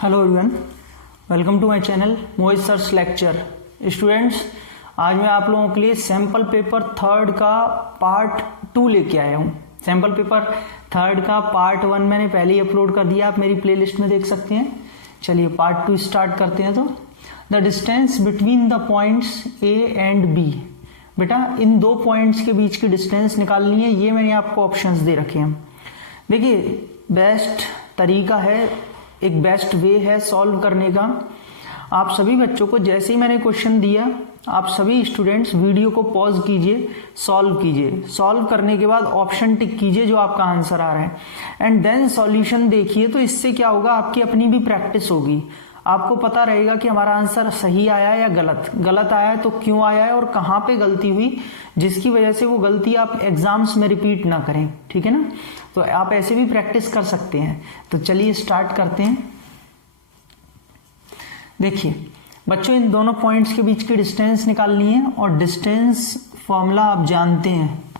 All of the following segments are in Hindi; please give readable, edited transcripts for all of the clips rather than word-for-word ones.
Hello everyone, welcome to my channel Mohit sir's lecture. Students, आज मैं आप लोगों के लिए सैम्पल पेपर थर्ड का पार्ट 2 लेके आया हूँ। सैम्पल पेपर थर्ड का पार्ट 1 मैंने पहले ही अपलोड कर दिया, आप मेरी प्लेलिस्ट में देख सकते हैं। चलिए पार्ट 2 स्टार्ट करते हैं। तो the distance between the points A and B. बेटा इन दो पॉइंट्स के बीच की डिस्टेंस निकालनी है, ये मैंने आपको ऑप्शंस दे रखे हैं। देखिए बेस्ट तरीका है, एक बेस्ट वे है सॉल्व करने का। आप सभी बच्चों को जैसे ही मैंने क्वेश्चन दिया, आप सभी स्टूडेंट्स वीडियो को पॉज कीजिए, सॉल्व कीजिए। सॉल्व करने के बाद ऑप्शन टिक कीजिए जो आपका आंसर आ रहा है, एंड देन सॉल्यूशन देखिए। तो इससे क्या होगा, आपकी अपनी भी प्रैक्टिस होगी। आपको पता रहेगा कि हमारा आंसर सही आया या गलत आया है तो क्यों आया है और कहाँ पे गलती हुई, जिसकी वजह से वो गलती आप एग्जाम्स में रिपीट ना करें। ठीक है ना, तो आप ऐसे भी प्रैक्टिस कर सकते हैं। तो चलिए स्टार्ट करते हैं। देखिए बच्चों, इन दोनों पॉइंट्स के बीच की डिस्टेंस निकालनी है और डिस्टेंस फॉर्मूला आप जानते हैं।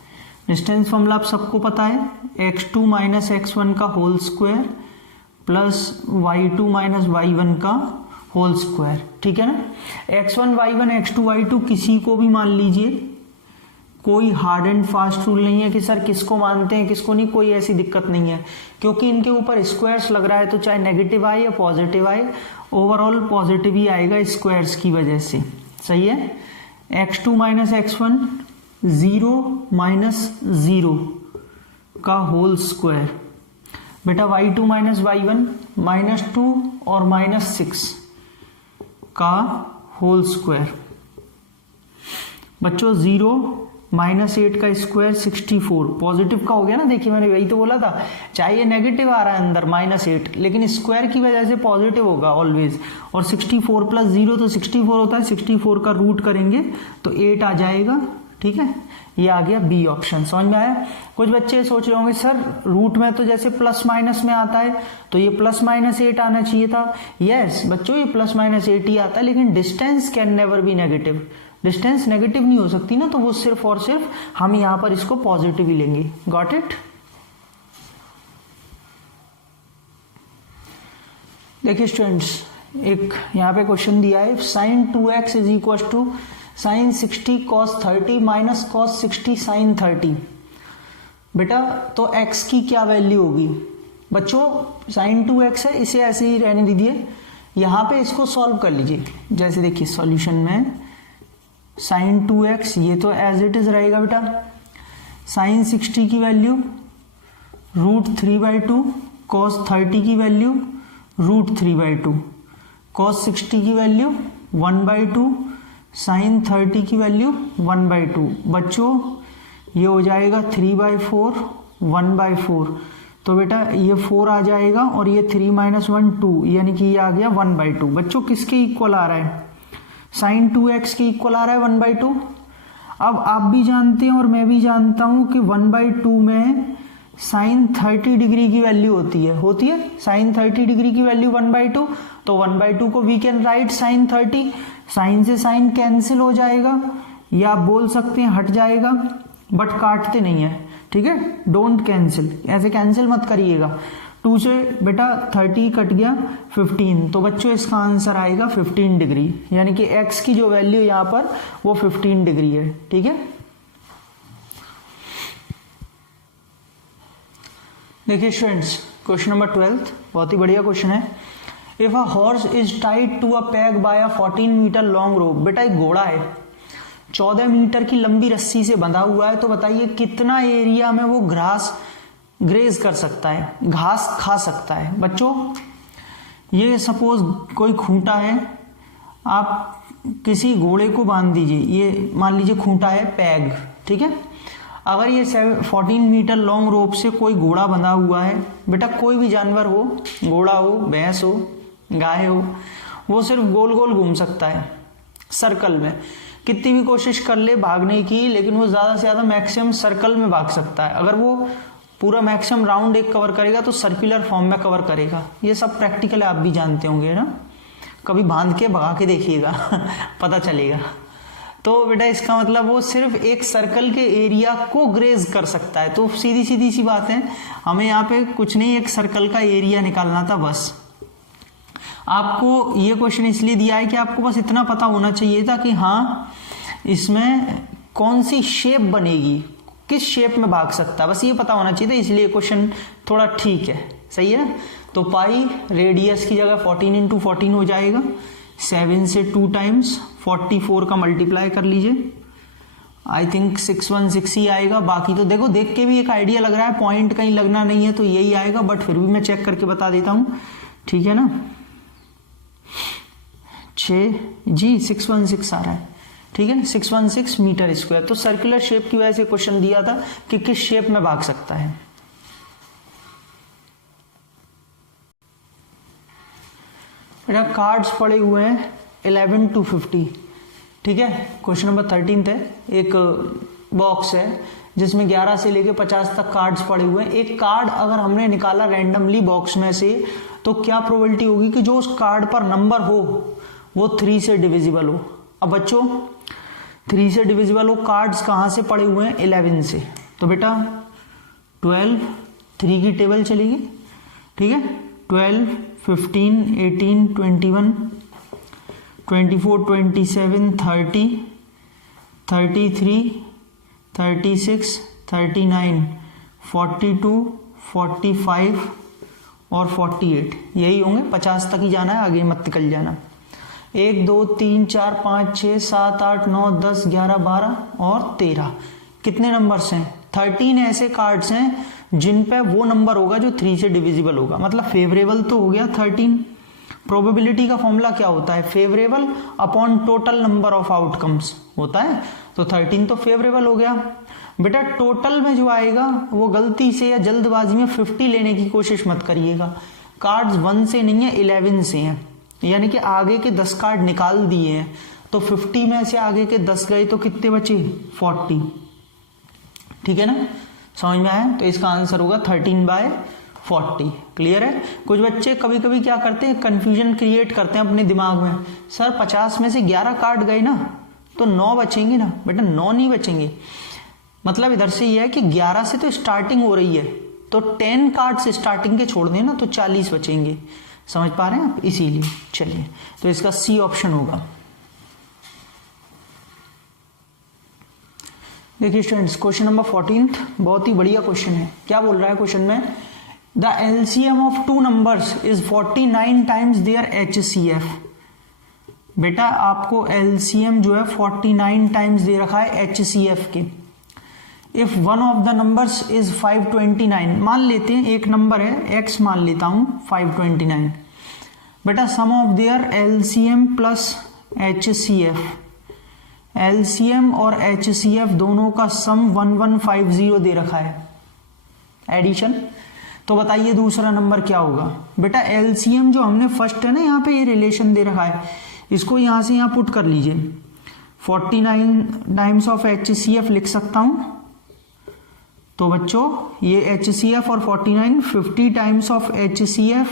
डिस्टेंस फॉर्मूला आप सबको पता है, x2 माइनस x1 का whole square plus y2 minus y1 का होल स्क्वायर। ठीक है ना, x1 y1 x2 y2 किसी को भी मान लीजिए, कोई हार्ड एंड फास्ट रूल नहीं है कि सर किसको मानते हैं किसको नहीं, कोई ऐसी दिक्कत नहीं है, क्योंकि इनके ऊपर स्क्वायर्स लग रहा है तो चाहे नेगेटिव आए या पॉजिटिव आए, ओवरऑल पॉजिटिव ही आएगा स्क्वायर्स की वजह से। सही है। x2 माइनस x1 0 माइनस 0 का होल स्क्वायर। बेटा y2 माइनस y1 माइनस 2 और माइनस 6 का होल स्क्वायर। बच्चों 0 माइनस 8 का स्क्वायर 64, पॉजिटिव का हो गया ना। देखिए मैंने वही तो बोला था, चाहे ये नेगेटिव आ रहा है अंदर माइनस 8, लेकिन स्क्वायर की वजह से पॉजिटिव होगा ऑलवेज। और 64 प्लस 0 तो 64 होता है, 64 का रूट करेंगे तो 8 आ जाएगा। ठीक है, ये आ गया बी ऑप्शन। समझ में आया। कुछ बच्चे सोच रहे होंगे सर रूट में तो जैसे प्लस माइनस में आता है तो ये प्लस माइनस 8 आना चाहिए था। यस बच्चों, ये प्लस माइनस 8 ही आता है, लेकिन distance can never be negative. Distance negative नहीं हो सकती ना, तो वो सिर्फ और सिर्फ हम यहां पर इसको पॉजिटिव ही लेंगे। Got it. देखिए स्टूडेंट्स, एक यहां पे क्वेश्चन दिया है, sine 2x is equal to sine 60 cos 30 minus cos 60 sine 30। बेटा तो x की क्या वैल्यू होगी। बच्चों साइन 2x है, इसे ऐसे ही रहने दीजिए। यहां पे इसको सॉल्व कर लीजिए। जैसे देखिए सॉल्यूशन में साइन 2x ये तो एज इट इज रहेगा बेटा। साइन 60 की वैल्यू √3/2, कॉस 30 की वैल्यू √3/2, कॉस 60 की वैल्यू 1/2, साइन 30 की वैल्यू 1/2। बच्चों ये हो जाएगा 3/4 1/4, तो बेटा ये 4 आ जाएगा और ये 3 माइनस 1 2, यानी कि ये आ गया 1/2। बच्चों किसके इक्वल आ रहा है, साइन 2x के इक्वल आ रहा है 1/2। अब आप भी जानते हैं और मैं भी जानता हूं कि 1/2 में साइन 30 डिग्री की वैल्यू होती है साइन 30 डिग्री की वैल्यू 1/2, तो 1/2 को we can write sine 30। Sine से साइन कैंसिल हो जाएगा, या आप बोल सकते हैं हट जाएगा, बट काटते नहीं है। ठीक है, डोंट कैंसिल, ऐसे कैंसिल मत करिएगा। 2 से बेटा 30 कट गया 15, तो बच्चों इसका आंसर आएगा 15 डिग्री, यानी कि x की जो वैल्यू यहां पर वो 15 डिग्री है। ठीक है, देखिए स्टूडेंट्स, क्वेश्चन नंबर 12 बहुत ही बढ़िया क्वेश्चन है। If a horse is tied to a peg by a 14 metre long rope. बेटा एक घोड़ा है, 14 मीटर की लंबी रस्सी से बंधा हुआ है, तो बताइए कितना एरिया में वो ग्रेज कर सकता है, घास खा सकता है। बच्चों ये सपोज कोई खूंटा है, आप किसी घोड़े को बांध दीजिए, ये मान लीजिए खूंटा है पैग। ठीक है, अगर ये 14 मीटर लॉन्ग रोप से कोई घोड़ा बंधा हुआ है, बेटा कोई भी जानवर हो, घोड़ा हो, भैंस हो, गाय हो, वो सिर्फ गोल गोल घूम सकता है सर्कल में। कितनी भी कोशिश कर ले भागने की, लेकिन वो ज्यादा से ज्यादा मैक्सिमम सर्कल में भाग सकता है। अगर वो पूरा मैक्सिमम राउंड एक कवर करेगा तो सर्कुलर फॉर्म में कवर करेगा। ये सब प्रैक्टिकल आप भी जानते होंगे ना, कभी बांध के भगा के देखिएगा पता चलेगा। तो बेटा इसका मतलब वो सिर्फ एक सर्कल के एरिया को ग्रेज कर सकता है। तो सीधी सीधी सी बात है, हमें यहाँ पे कुछ नहीं, एक सर्कल का एरिया निकालना था बस। आपको ये क्वेश्चन इसलिए दिया है कि आपको बस इतना पता होना चाहिए था कि हाँ इसमें कौन सी शेप बनेगी, किस शेप में भाग सकता है, बस ये पता होना चाहिए था, इसलिए क्वेश्चन थोड़ा ठीक है, सही है ना। तो पाई रेडियस की जगह 14 इंटू 14 हो जाएगा, 7 से 2 टाइम्स 44 का मल्टीप्लाई कर लीजिए, आई थिंक 616 ही आएगा। बाकी तो देखो देख के भी एक आइडिया लग रहा है, पॉइंट कहीं लगना नहीं है तो यही आएगा, बट फिर भी मैं चेक करके बता देता हूं, ठीक है ना। 6 जी 616 आ रहा है, ठीक है, 616 मीटर स्क्वायर। तो सर्कुलर शेप की वजह से क्वेश्चन दिया था कि किस शेप में भाग सकता है। बेटा कार्ड्स पड़े हुए हैं 11 to 50, ठीक है। क्वेश्चन नंबर 13 है, एक बॉक्स है जिसमें 11 से लेके 50 तक कार्ड्स पड़े हुए हैं। एक कार्ड अगर हमने निकाला रैंडमली बॉक्स में से तो क्या प्रोबेबिलिटी होगी कि जो उस कार्ड पर नंबर हो वो 3 से डिविजिबल हो। अब बच्चों 3 से डिविजिबल हो, कार्ड्स कहां से पड़े हुए हैं, 11 से, तो बेटा 12 3 की टेबल चलेगी, ठीक है, 12 15 18 21 24 27 30 33 36 39 42 45 और 48, यही होंगे। 50 तक ही जाना है, आगे मत निकल जाना। 1 2 3 4 5 6 7 8 9 10 11 12 और 13, कितने नंबर्स हैं, 13 ऐसे कार्ड्स हैं जिन पे वो नंबर होगा जो 3 से डिविजिबल होगा, मतलब फेवरेबल तो हो गया 13। प्रोबेबिलिटी का फॉर्मूला क्या होता है, favourable upon total number of outcomes होता है, तो 13 तो फेवरेबल हो गया। बेटा टोटल में जो आएगा वो गलती से या जल्दबाजी में 50 लेने की कोशिश मत करिएगा, कार्ड्स 1 से नहीं है 11 से हैं, यानी कि आगे के 10 कार्ड निकाल दिए हैं, तो 50 में से आगे के 10 गए तो कितने बचे, 40, ठीक है ना, समझ में आया। तो इसका आंसर होगा 13/40, क्लियर है। कुछ बच्चे कभी कभी क्या करते हैं, कंफ्यूजन क्रिएट करते हैं अपने दिमाग में, सर 50 में से 11 कार्ड गए ना तो 9 बचेंगे ना, बेटा 9 नहीं बचेंगे, मतलब इधर से यह है कि 11 से तो स्टार्टिंग हो रही है, तो 10 कार्ड्स स्टार्टिंग के छोड़ देना तो 40 बचेंगे, समझ पा रहे हैं आप, इसीलिए। चलिए तो इसका सी ऑप्शन होगा। देखिए स्टूडेंट्स, क्वेश्चन नंबर 14 बहुत ही बढ़िया क्वेश्चन है। क्या बोल रहा है क्वेश्चन में, the LCM of 2 numbers is 49 times their HCF. बेटा आपको एलसीएम जो है 49 टाइम्स दे रखा है एचसीएफ के। If one of the numbers is 529, मान लेते हैं एक नंबर है एक्स, मान लेता हूं 529। बेटा sum of their LCM plus HCF, LCM और एचसीएफ दोनों का सम 1150 दे रखा है, एडिशन। तो बताइए दूसरा नंबर क्या होगा। बेटा एलसीएम जो हमने फर्स्ट है ना, यहाँ पे ये रिलेशन दे रखा है, इसको यहां से यहां पुट कर लीजिए, 49 टाइम्स ऑफ एचसीएफ लिख सकता हूं, तो बच्चों ये HCF और 49 50 टाइम्स ऑफ HCF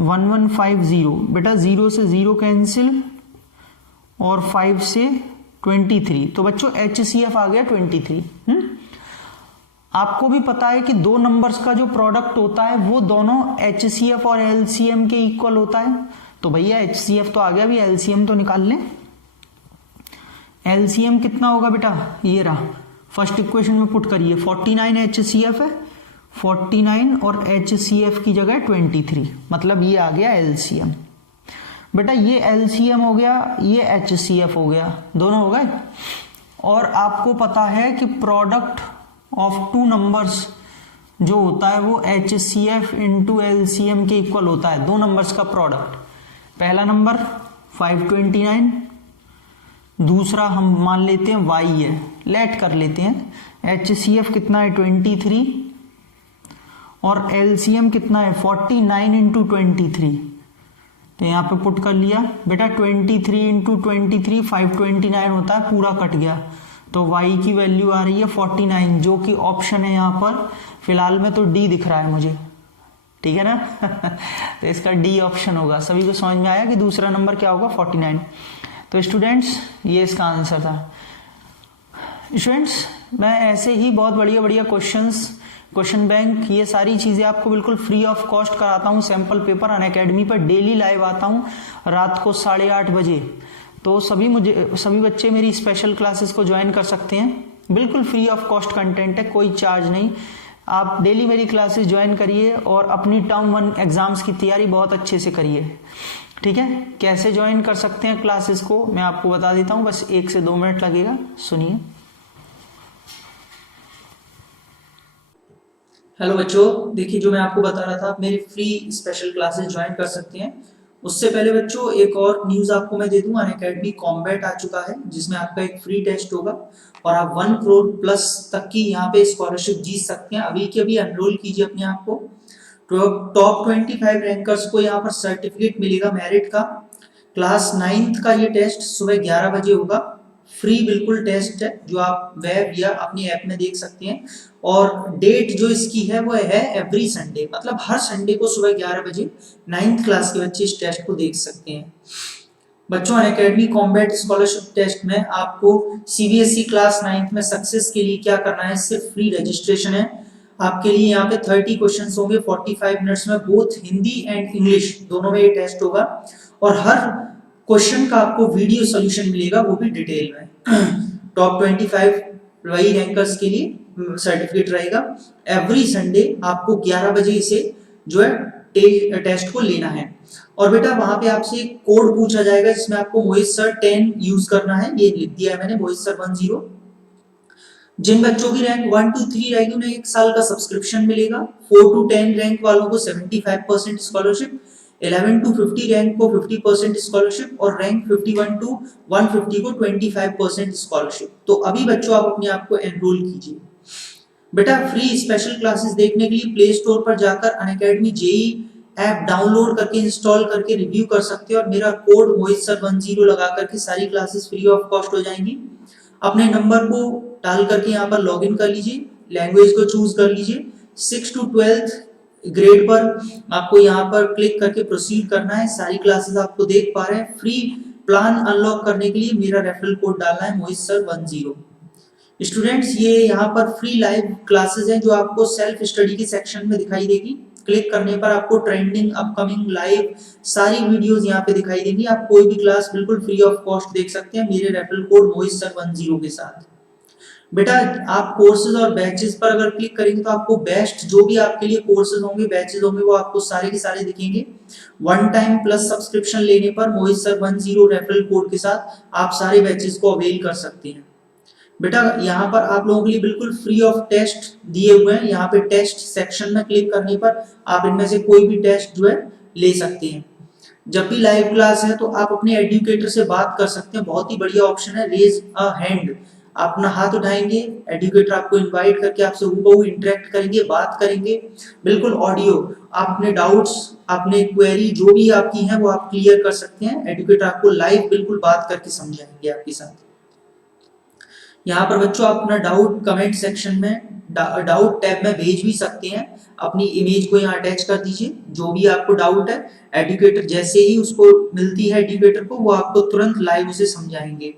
1150। बेटा 0 से 0 कैंसिल और 5 से 23, तो बच्चों HCF आ गया 23। आपको भी पता है कि 2 नंबर्स का जो प्रोडक्ट होता है वो दोनों HCF और LCM के इक्वल होता है, तो भैया HCF तो आ गया, भी LCM तो निकाल लें। LCM कितना होगा बेटा, ये रहा, फर्स्ट इक्वेशन में पुट करिए, 49 HCF है, 49 और HCF की जगह 23, मतलब ये आ गया LCM। बेटा ये LCM हो गया, ये HCF हो गया, दोनों हो गए। और आपको पता है कि प्रोडक्ट ऑफ 2 नंबर्स जो होता है वो HCF इंटू LCM के इक्वल होता है, 2 नंबर्स का प्रोडक्ट। पहला नंबर 529, दूसरा हम मान लेते हैं y है, लेट कर लेते हैं। HCF कितना है 23 और LCM कितना है 49 इंटू 23, तो यहाँ पे पुट कर लिया। बेटा 23 इंटू 23 529 होता है, पूरा कट गया, तो y की वैल्यू आ रही है 49, जो कि ऑप्शन है यहाँ पर। फिलहाल में तो D दिख रहा है मुझे, ठीक है ना तो इसका D ऑप्शन होगा। सभी को समझ में आया कि दूसरा नंबर क्या होगा 49। तो स्टूडेंट्स ये इसका आंसर था। स्टूडेंट्स मैं ऐसे ही बहुत बढ़िया बढ़िया क्वेश्चंस क्वेश्चन बैंक, ये सारी चीज़ें आपको बिल्कुल फ्री ऑफ कॉस्ट कराता हूँ। सैम्पल पेपर अनअकैडमी पर डेली लाइव आता हूँ रात को 8:30 बजे। तो सभी बच्चे मेरी स्पेशल क्लासेस को ज्वाइन कर सकते हैं। बिल्कुल फ्री ऑफ कॉस्ट कंटेंट है, कोई चार्ज नहीं। आप डेली मेरी क्लासेस ज्वाइन करिए और अपनी टर्म 1 एग्जाम्स की तैयारी बहुत अच्छे से करिए। ठीक है, कैसे ज्वाइन कर सकते हैं क्लासेस को मैं आपको बता देता हूँ, बस 1 से 2 मिनट लगेगा, सुनिए। हेलो बच्चों, देखिए जो मैं आपको बता रहा था, आप मेरी फ्री स्पेशल क्लासेस ज्वाइन कर सकते हैं। उससे पहले बच्चों एक और न्यूज़ आपको मैं दे दूं, अनअकैडमी कॉम्बैट आ चुका है जिसमें आपका एक फ्री टेस्ट होगा और आप 1 करोड़ प्लस तक की यहाँ पे स्कॉलरशिप जीत सकते हैं। अभी के अभी एनरोल कीजिए अपने आप को। टॉप 25 रैंकर्स को यहाँ पर सर्टिफिकेट मिलेगा मेरिट का। क्लास 9th का ये टेस्ट सुबह 11 बजे होगा। फ्री बिल्कुल टेस्ट है जो आप वेब या अपनी ऐप में देख सकते हैं। और डेट जो इसकी है वो है एवरी संडे, मतलब हर संडे को सुबह 11 बजे 9th क्लास के बच्चे इस टेस्ट को देख सकते हैं। बच्चों, अनअकैडमी कॉम्बैट स्कॉलरशिप टेस्ट में आपको सीबीएसई क्लास 9th में सक्सेस के लिए क्या करना है, सिर्फ फ्री रजिस्ट्रेशन है। आपके लिए यहाँ पे 30 क्वेश्चंस होंगे 45 मिनट्स में, बोथ हिंदी एंड इंग्लिश दोनों में ये टेस्ट होगा और हर क्वेश्चन का आपको वीडियो सॉल्यूशन मिलेगा, वो भी डिटेल में। टॉप 25 वही रैंकर्स के लिए सर्टिफिकेट रहेगा। एवरी संडे आपको 11 बजे इसे जो है टेस्ट को लेना है। और बेटा वहां पे आपसे एक कोड पूछा जाएगा जिसमें आपको मोहित सर 10 यूज करना है, ये लिख दिया है मैंने, मोहित सर 10। जिन बच्चों की रैंक 1 to 3 रहेगी उन्हें 1 साल का सब्सक्रिप्शन मिलेगा। 4 to 10 रैंक वालों को 75% स्कॉलरशिप, 11 to 50 रैंक को 50% स्कॉलरशिप और रैंक 51 to 150 को 25% स्कॉलरशिप। तो अभी बच्चों आप अपने आप को एनरोल कीजिए। बेटा फ्री स्पेशल क्लासेस देखने के लिए प्ले स्टोर पर जाकर अनअकैडमी जेई ऐप डाउनलोड करके इंस्टॉल करके रिव्यू कर सकते हो और मेरा कोड मोहित सर 10 लगा करके सारी क्लासेस फ्री ऑफ कॉस्ट हो जाएंगी। अपने नंबर को डाल करके यहाँ पर लॉगिन कर लीजिए, लैंग्वेज को चूज कर लीजिए। 6 to 12th ग्रेड पर आपको यहाँ पर क्लिक करके प्रोसीड करना है। सारी क्लासेस आपको देख पा रहे हैं। फ्री प्लान अनलॉक करने के लिए मेरा रेफरल कोड डालना है मोहित सर 10। स्टूडेंट्स, ये यहाँ पर फ्री लाइव क्लासेस हैं जो आपको सेल्फ स्टडी के सेक्शन में दिखाई देगी। क्लिक करने पर आपको ट्रेंडिंग, अपकमिंग, लाइव सारी वीडियोस यहाँ पे दिखाई देंगी। आप कोई भी क्लास बिल्कुल फ्री ऑफ कॉस्ट देख सकते हैं मेरे रेफरल कोड मोहित सर 10 के साथ। बेटा आप कोर्सेज और बैचेस पर अगर क्लिक करेंगे तो आपको बेस्ट जो भी आपके लिए कोर्सेज होंगे, बैचेस होंगे, वो आपको सारे के सारे दिखेंगे। 1 टाइम प्लस सब्सक्रिप्शन लेने पर मोहित सर 10 रेफरल कोड के साथ आप सारे बैचेस को अवेल कर सकते हैं। बेटा यहाँ पर आप लोगों के लिए बिल्कुल फ्री ऑफ टेस्ट दिए हुए हैं। यहाँ पे टेस्ट सेक्शन में क्लिक करने पर आप इनमें से कोई भी टेस्ट जो है ले सकते हैं। जब भी लाइव क्लास है तो आप अपने एजुकेटर से बात कर सकते हैं। बहुत ही बढ़िया ऑप्शन है रेज अ हैंड। आप अपना हाथ उठाएंगे, एजुकेटर आपको इनवाइट करके आपसे हूबहू इंटरेक्ट करेंगे, बात करेंगे, बिल्कुल ऑडियो। आप अपने डाउट्स, अपने क्वेरी जो भी आपकी हैं वो आप क्लियर कर सकते हैं। एजुकेटर आपको लाइव बिल्कुल बात करके समझाएंगे आपके साथ। यहाँ पर बच्चों आप अपना डाउट कमेंट सेक्शन में डाउट टैब में भेज भी सकते हैं। अपनी इमेज को यहाँ अटैच कर दीजिए, जो भी आपको डाउट है एजुकेटर जैसे ही उसको मिलती है एजुकेटर को, वो आपको तुरंत लाइव उसे समझाएंगे।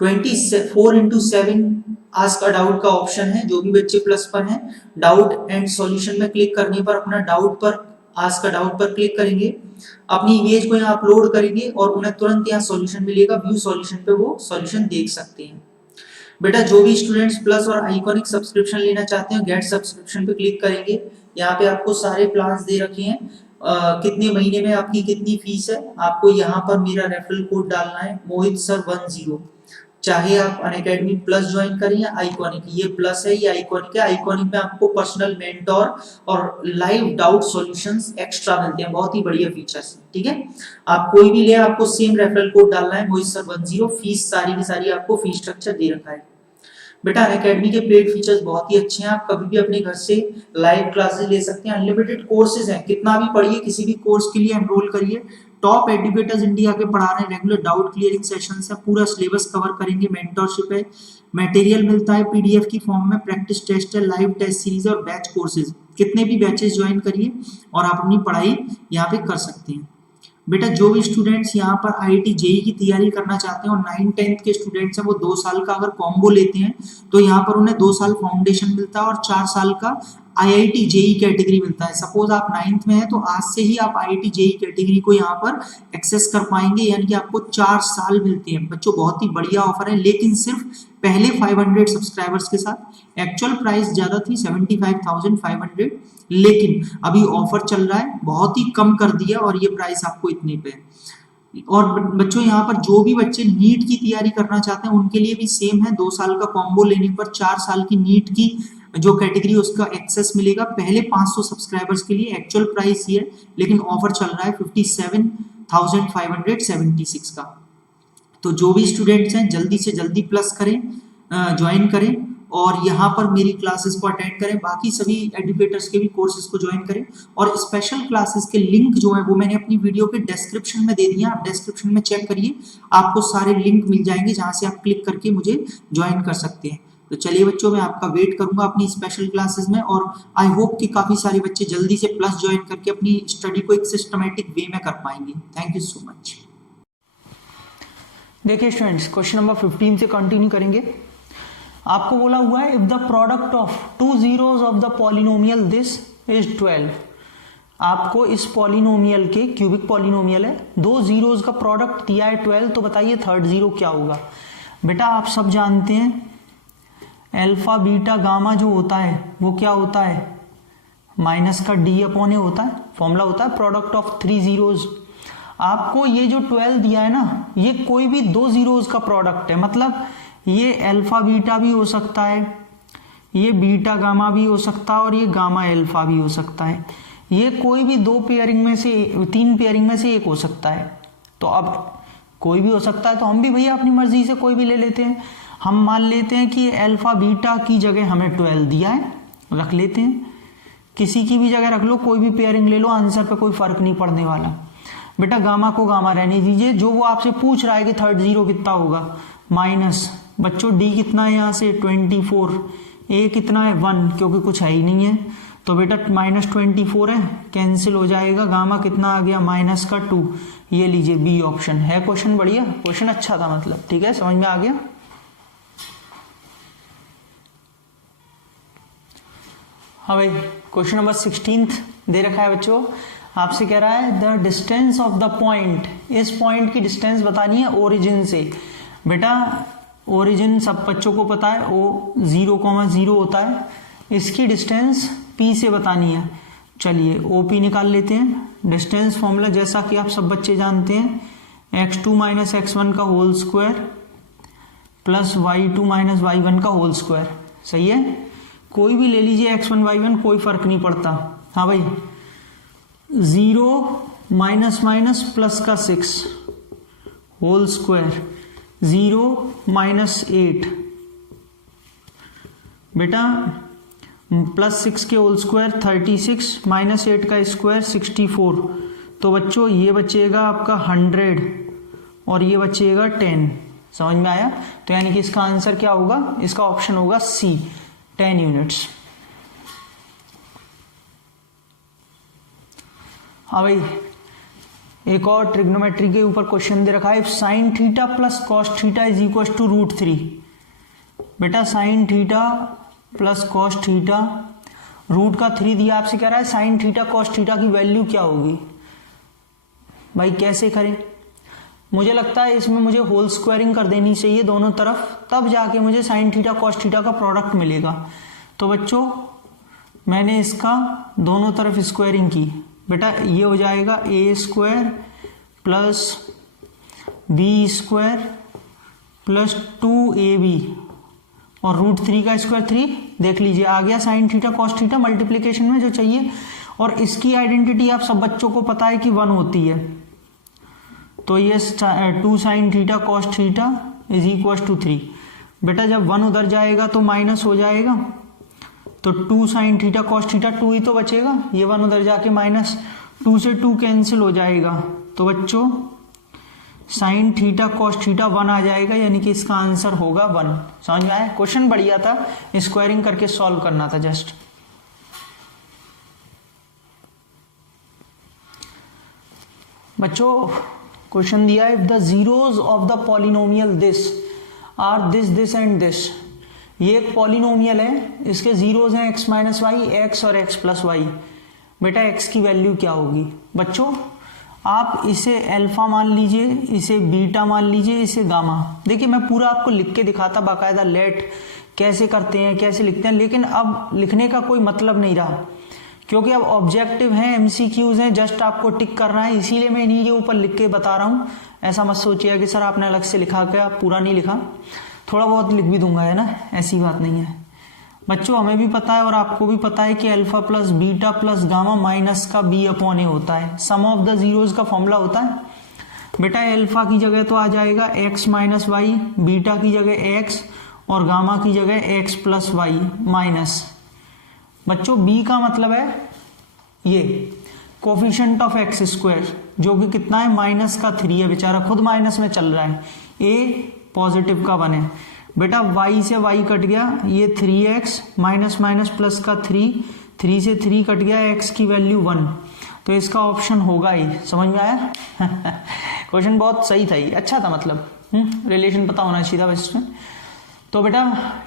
24/7 आस्क अ डाउट का ऑप्शन है। जो भी बच्चे प्लस पर हैं, डाउट एंड सॉल्यूशन में क्लिक करने पर अपना डाउट पर, आस्क अ डाउट पर क्लिक करेंगे, अपनी इमेज को यहाँ अपलोड करेंगे और उन्हें तुरंत यहाँ सॉल्यूशन मिलेगा। व्यू सॉल्यूशन पे वो सॉल्यूशन देख सकते हैं। बेटा जो भी स्टूडेंट्स प्लस और आइकॉनिक सब्सक्रिप्शन लेना चाहते हैं, गेट सब्सक्रिप्शन पे क्लिक करेंगे। यहाँ पे आपको सारे प्लान्स दे रखे हैं। कितने महीने में आपकी कितनी फीस है, आपको यहाँ पर मेरा रेफरल कोड डालना है मोहित सर 10। चाहे आप अनअकैडमी प्लस ज्वाइन करें या आइकॉनिक, ये प्लस है ये आइकॉनिक है। आइकॉनिक में आपको पर्सनल मेंटोर और लाइव डाउट सॉल्यूशंस एक्स्ट्रा मिलते हैं, बहुत ही बढ़िया फीचर्स। ठीक है, आप कोई भी ले, आपको सेम रेफरल कोड डालना है मोहित सर 10। फीस सारी की सारी आपको फीस स्ट्रक्चर दे रखा है। बेटा अनअकैडमी के पेड फीचर्स बहुत ही अच्छे हैं। आप कभी भी अपने घर से लाइव क्लासेस ले सकते हैं। अनलिमिटेड कोर्सेज हैं, कितना भी पढ़िए, किसी भी कोर्स के लिए एनरोल करिए। टॉप एजुकेटर्स इंडिया के पढ़ा रहे हैं, रेगुलर डाउट क्लियरिंग सेशंस है, पूरा सिलेबस कवर करेंगे, मेंटरशिप है, मटेरियल मिलता है पीडीएफ की फॉर्म में, प्रैक्टिस टेस्ट है, लाइव टेस्ट सीरीज और बैच कोर्सेज। कितने भी बैचेस ज्वाइन करिए और आप अपनी पढ़ाई यहाँ पे कर सकते हैं। बेटा जो भी स्टूडेंट्स यहाँ पर आईआईटी जेई की तैयारी करना चाहते हैं और 9th-10th के स्टूडेंट्स हैं, वो 2 साल का अगर कॉम्बो लेते हैं तो यहाँ पर उन्हें 2 साल फाउंडेशन मिलता है और 4 साल का IIT जेई कैटेगरी मिलता है। सपोज आप 9th में है तो आज से ही आप IIT जेई कैटेगरी को यहाँ पर एक्सेस कर पाएंगे, यानी कि आपको 4 साल मिलते हैं बच्चों। बहुत ही बढ़िया ऑफर है, लेकिन सिर्फ पहले 500 सब्सक्राइबर्स के साथ। एक्चुअल प्राइस ज्यादा थी 75,500, लेकिन अभी ऑफर चल रहा है, बहुत ही कम कर दिया और ये प्राइस आपको इतने पे है। और बच्चों यहाँ पर जो भी बच्चे नीट की तैयारी करना चाहते हैं उनके लिए भी सेम है। 2 साल का कॉम्बो लेने पर 4 साल की नीट की जो कैटेगरी उसका एक्सेस मिलेगा पहले 500 सब्सक्राइबर्स के लिए। एक्चुअल प्राइस ये है, लेकिन ऑफर चल रहा है 57,576 का। तो जो भी स्टूडेंट्स हैं जल्दी से जल्दी प्लस करें, ज्वाइन करें और यहाँ पर मेरी क्लासेस को अटेंड करें। बाकी सभी एजुकेटर्स के भी कोर्सेज को ज्वाइन करें और स्पेशल क्लासेस के लिंक जो है वो मैंने अपनी वीडियो के डिस्क्रिप्शन में दे दिया। आप डिस्क्रिप्शन में चेक करिए, आपको सारे लिंक मिल जाएंगे जहाँ से आप क्लिक करके मुझे ज्वाइन कर सकते हैं। तो चलिए बच्चों, मैं आपका वेट करूंगा अपनी स्पेशल क्लासेस में और आई होप कि काफी सारे बच्चे जल्दी से प्लस ज्वाइन करके अपनी स्टडी को एक सिस्टमेटिक वे में कर पाएंगे। Thank you so much. देखिए स्टूडेंट्स, क्वेश्चन नंबर 15 से कंटिन्यू करेंगे। आपको बोला हुआ है if the product of two zeros of the polynomial this is 12। आपको इस पॉलिनोमियल के, क्यूबिक पॉलिनोमियल है, 2 जीरोज का प्रोडक्ट दिया है 12, तो बताइए थर्ड जीरो क्या होगा। बेटा आप सब जानते हैं अल्फा बीटा गामा जो होता है वो क्या होता है, माइनस का डी अपॉन ए होता है, फॉर्मूला होता है प्रोडक्ट ऑफ 3 जीरोज। आपको ये जो 12 दिया है ना, ये कोई भी 2 जीरोज का प्रोडक्ट है, मतलब ये अल्फा बीटा भी हो सकता है, ये बीटा गामा भी हो सकता है और ये गामा अल्फा भी हो सकता है। ये कोई भी 2 पेयरिंग में से, 3 पेयरिंग में से एक हो सकता है। तो अब कोई भी हो सकता है तो हम भी भैया अपनी मर्जी से कोई भी ले लेते हैं। हम मान लेते हैं कि अल्फा बीटा की जगह हमें 12 दिया है, रख लेते हैं। किसी की भी जगह रख लो, कोई भी पेयरिंग ले लो, आंसर पे कोई फर्क नहीं पड़ने वाला। बेटा गामा को गामा रहने दीजिए, जो वो आपसे पूछ रहा है कि थर्ड जीरो कितना होगा, माइनस बच्चों डी कितना है यहाँ से 24, ए कितना है 1, क्योंकि कुछ है ही नहीं है तो बेटा -24 है, कैंसिल हो जाएगा। गामा कितना आ गया -2, ये लीजिए बी ऑप्शन है। क्वेश्चन बढ़िया, क्वेश्चन अच्छा था, मतलब ठीक है, समझ में आ गया। हाँ भाई, क्वेश्चन नंबर 16 दे रखा है बच्चों। आपसे कह रहा है the distance of the point, इस पॉइंट की डिस्टेंस बतानी है ओरिजिन से। बेटा ओरिजिन सब बच्चों को पता है, ओ 0,0 होता है, इसकी डिस्टेंस पी से बतानी है। चलिए OP निकाल लेते हैं। डिस्टेंस फॉर्मूला जैसा कि आप सब बच्चे जानते हैं, x2 - x1 का whole square plus y2 - y1 का होल स्क्वायर। सही है, कोई भी ले लीजिए x1 y1, कोई फर्क नहीं पड़ता। हाँ भाई, 0 माइनस प्लस का 6 होल स्क्वायर, 0 - 8 बेटा प्लस 6 के होल स्क्वायर 36 - 8 का स्क्वायर 64। तो बच्चों ये बचेगा आपका 100 और ये बचेगा 10। समझ में आया। तो यानी कि इसका आंसर क्या होगा, इसका ऑप्शन होगा सी, 10 यूनिट्स। हाँ भाई, एक और ट्रिग्नोमेट्री के ऊपर क्वेश्चन दे रखा है, sine theta plus cos theta is equal to √3। बेटा sine theta plus cos theta, root का 3 दिया, आपसे कह रहा है साइन थीटा कॉस थीटा की वैल्यू क्या होगी। भाई कैसे करें, मुझे लगता है इसमें मुझे होल स्क्वायरिंग कर देनी चाहिए दोनों तरफ, तब जाके मुझे साइन थीटा कॉस थीटा का प्रोडक्ट मिलेगा। तो बच्चों मैंने इसका दोनों तरफ स्क्वायरिंग की। बेटा ये हो जाएगा a² plus b² plus 2ab और √3 का स्क्वायर 3। देख लीजिए आ गया sign theta cos theta multiplication में जो चाहिए, और इसकी आइडेंटिटी आप सब बच्चों को पता है कि 1 होती है। तो ये 2 sine theta cos theta is equal to 3। बेटा जब 1 उधर जाएगा तो माइनस हो जाएगा, तो 2 साइन थीटा कॉस थीटा 2 ही तो बचेगा, ये 1 उधर जाके माइनस 2 से 2 कैंसिल हो जाएगा। तो बच्चों साइन थीटा कॉस थीटा 1 आ जाएगा, यानी कि इसका आंसर होगा 1। समझ में आया। क्वेश्चन बढ़िया था, स्क्वायरिंग करके सॉल्व करना था जस्ट। बच्चों क्वेश्चन दिया है if the zeroes of the polynomial this are this this and this, ये एक पॉलिनोमियल है, इसके जीरोज हैं x माइनस वाई, एक्स और x प्लस वाई। बेटा x की वैल्यू क्या होगी बच्चों? आप इसे अल्फा मान लीजिए, इसे बीटा मान लीजिए, इसे गामा। देखिए मैं पूरा आपको लिख के दिखाता बाकायदा, लेट कैसे करते हैं, कैसे लिखते हैं, लेकिन अब लिखने का कोई मतलब नहीं रहा, क्योंकि अब ऑब्जेक्टिव हैं, एमसीक्यूज हैं, जस्ट आपको टिक करना है, इसीलिए मैं इन्हीं के ऊपर लिख के बता रहा हूँ। ऐसा मत सोचिए कि सर आपने अलग से लिखा क्या, पूरा नहीं लिखा, थोड़ा बहुत लिख भी दूंगा, है ना, ऐसी बात नहीं है बच्चों। हमें भी पता है और आपको भी पता है कि alpha plus beta plus gamma minus का बी अपॉन ए होता है, सम ऑफ द जीरोज का फॉर्मूला होता है। बेटा अल्फा की जगह तो आ जाएगा x माइनस वाई, बीटा की जगह x और गामा की जगह x प्लस वाई माइनस। बच्चों b का मतलब है ये कोफिशिएंट ऑफ एक्स स्क्वायर, जो कि कितना है, माइनस का 3 है, बेचारा खुद माइनस में चल रहा है, a पॉजिटिव का 1 है। बेटा y से y कट गया, ये 3x माइनस माइनस प्लस का 3 से 3 कट गया, x की वैल्यू 1, तो इसका ऑप्शन होगा ही। समझ में आया? क्वेश्चन बहुत सही था, ये अच्छा था, मतलब रिलेशन पता होना चाहिए था बस इसमें। तो बेटा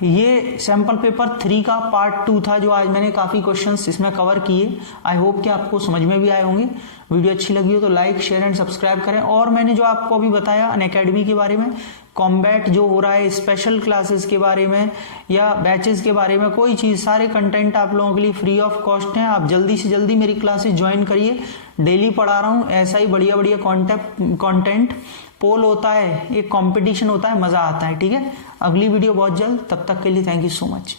ये सैंपल पेपर 3 का पार्ट 2 था, जो आज मैंने काफ़ी क्वेश्चंस इसमें कवर किए। आई होप कि आपको समझ में भी आए होंगे। वीडियो अच्छी लगी हो तो लाइक शेयर एंड सब्सक्राइब करें। और मैंने जो आपको अभी बताया अनअकैडमी के बारे में, कॉम्बैट जो हो रहा है, स्पेशल क्लासेस के बारे में या बैचेस के बारे में, कोई चीज़, सारे कंटेंट आप लोगों के लिए फ्री ऑफ कॉस्ट हैं। आप जल्दी से जल्दी मेरी क्लासेस ज्वाइन करिए, डेली पढ़ा रहा हूँ ऐसा ही बढ़िया बढ़िया कंटेंट। पोल होता है, एक कंपटीशन होता है, मज़ा आता है। ठीक है, अगली वीडियो बहुत जल्द, तब तक के लिए थैंक यू सो मच।